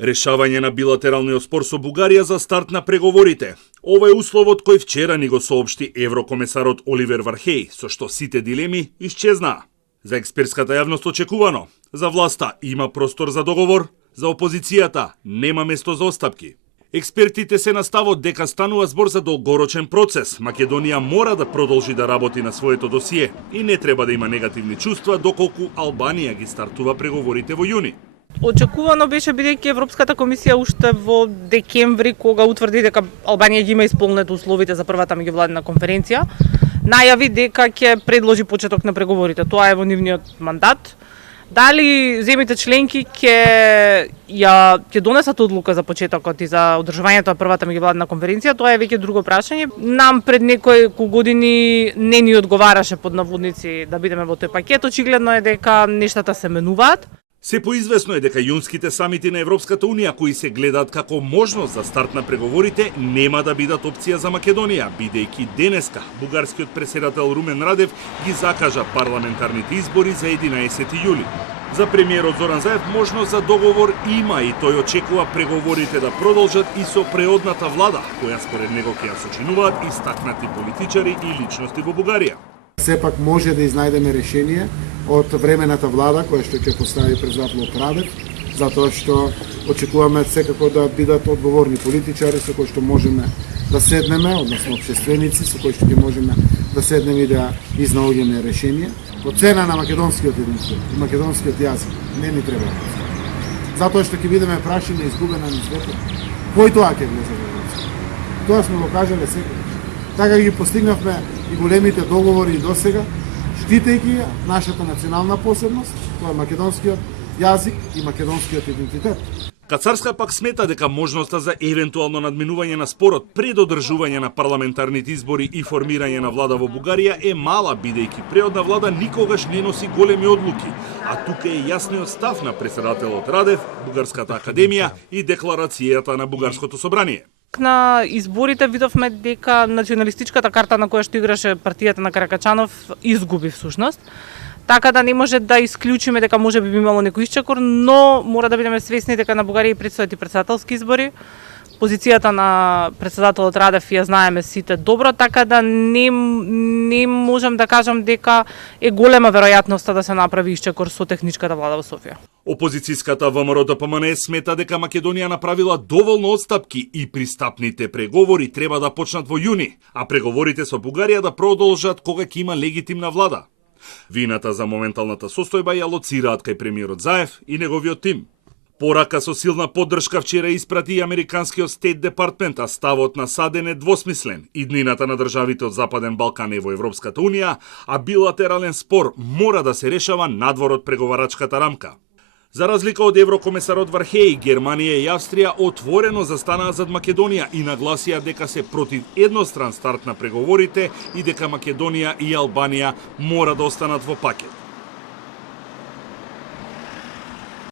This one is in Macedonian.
Решавање на билатералниот спор со Бугарија за старт на преговорите. Ова е условот кој вчера ни го соопшти еврокомесарот Оливер Вархеј, со што сите дилеми исчезнаа. За експертската јавност очекувано, за власта има простор за договор, за опозицијата нема место за остапки. Експертите се на ставот дека станува збор за долгорочен процес. Македонија мора да продолжи да работи на своето досие и не треба да има негативни чувства доколку Албанија ги стартува преговорите во јуни. Очекувано беше бидејќи Европската комисија уште во декември, кога утврди дека Албанија ги има исполнети условите за првата меѓувладина конференција, најави дека ќе предложи почеток на преговорите. Тоа е во нивниот мандат. Дали земјите членки ќе донесат одлука за почетокот и за одржувањето на првата меѓувладина конференција, тоа е веќе друго прашање. Нам пред неколку години не ни одговараше под наводници да бидеме во тој пакет. Очигледно е дека нештата се менуваат. Се поизвестно е дека јунските самити на Европската Унија, кои се гледаат како можност за старт на преговорите, нема да бидат опција за Македонија, бидејќи денеска бугарскиот претседател Румен Радев ги закажа парламентарните избори за 11 јули. За премиерот Зоран Заев можност за договор има и тој очекува преговорите да продолжат и со преодната влада, која според него ќе ја сочинуваат истакнати политичари и личности во Бугарија. Сепак може да изнајдеме решение од времената влада која што ќе постави председателот Радев, затоа што очекуваме секако да бидат одговорни политичари со кои што можеме да седнеме, односно општественици со кои што ќе можеме да седнеме и да изнаоѓеме решение. По цена на македонскиот идентитет и македонскиот јазик не ни треба да постави. Затоа што ќе бидеме прашани изгубена низ ветер. Кој тоа ќе влезе во Европска? Тоа сме го кажале секогаш. Така ги постигнавме и големите договори и досега, штитејќи нашата национална посебност, тоа е македонскиот јазик и македонскиот идентитет. Кацарска пак смета дека можноста за евентуално надминување на спорот пред одржување на парламентарните избори и формирање на влада во Бугарија е мала, бидејќи преодна влада никогаш не носи големи одлуки, а тука е јасниот став на претседателот Радев, Бугарската академија и декларацијата на Бугарското собрание. На изборите видовме дека националистичката карта на која што играше партијата на Каракачанов изгуби всушност. Така да не може да исклучиме дека може би имало некој исчекор, но мора да бидеме свесни дека на Бугарија предстојат и претседателски избори. Позицијата на претседателот Радев ја знаеме сите добро, така да не можам да кажам дека е голема веројатноста да се направи исчекор со техничката влада во Софија. Опозицијската ВМРО-ДПМН смета дека Македонија направила доволно отстапки и пристапните преговори треба да почнат во јуни, а преговорите со Бугарија да продолжат кога ќе има легитимна влада. Вината за моменталната состојба ја лоцираат кај премиерот Заев и неговиот тим. Порака со силна поддршка вчера испрати американскиот Стейт Департмент, а ставот на САД е двосмислен. Иднината на државите од Западен Балкан е во Европската Унија, а билатерален спор мора да се решава надвор од преговарачката рамка. За разлика од еврокомесарот Вархеј, Германија и Австрија отворено застанаа зад Македонија и нагласија дека се против едностран старт на преговорите и дека Македонија и Албанија мора да останат во пакет.